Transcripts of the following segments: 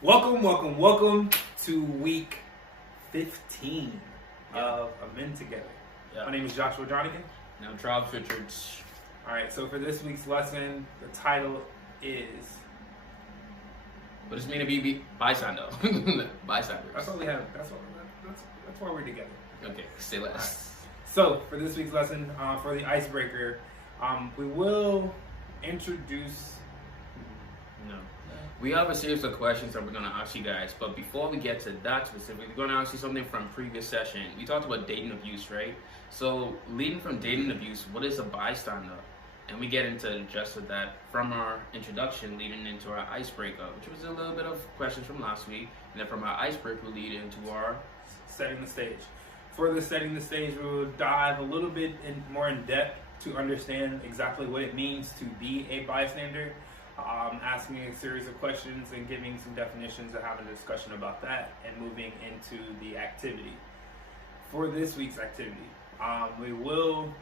Welcome to week 15 of AMEND together. Yeah. My name is Joshua Jonigan. And I'm Travis Richards. Alright, so for this week's lesson, the title is... What does it mean to be bystander? Bystanders. That's all we have. That's why we're together. Okay, say less. So, for this week's lesson, for the icebreaker, we will introduce... No. We have a series of questions that we're going to ask you guys, but before we get to that specifically, we're going to ask you something from previous session. We talked about dating abuse, right? So, leading from dating abuse, what is a bystander? And we get into just that from our introduction, leading into our icebreaker, which was a little bit of questions from last week, and then from our icebreaker, we lead into our setting the stage. For the setting the stage, we will dive a little bit more in depth to understand exactly what it means to be a bystander. Asking a series of questions and giving some definitions and having a discussion about that and moving into the activity. For this week's activity, we will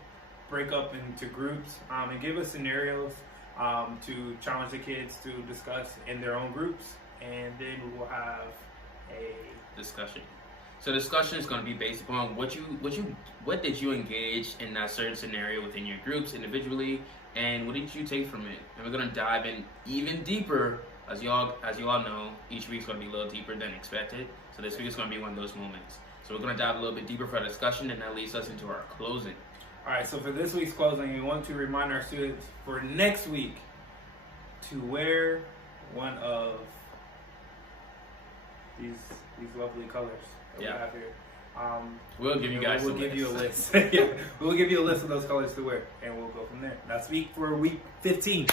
break up into groups and give us scenarios to challenge the kids to discuss in their own groups, and then we will have a discussion. So discussion is going to be based upon what did you engage in that certain scenario within your groups individually, and what did you take from it? And we're going to dive in even deeper. As you all know, each week's going to be a little deeper than expected. So this week is going to be one of those moments. So we're going to dive a little bit deeper for our discussion, and that leads us into our closing. All right. So for this week's closing, we want to remind our students for next week to wear one of these lovely colors that we have here. We'll give you guys. We'll give you a list. Yeah, we'll give you a list of those colors to wear, and we'll go from there. That's week 15.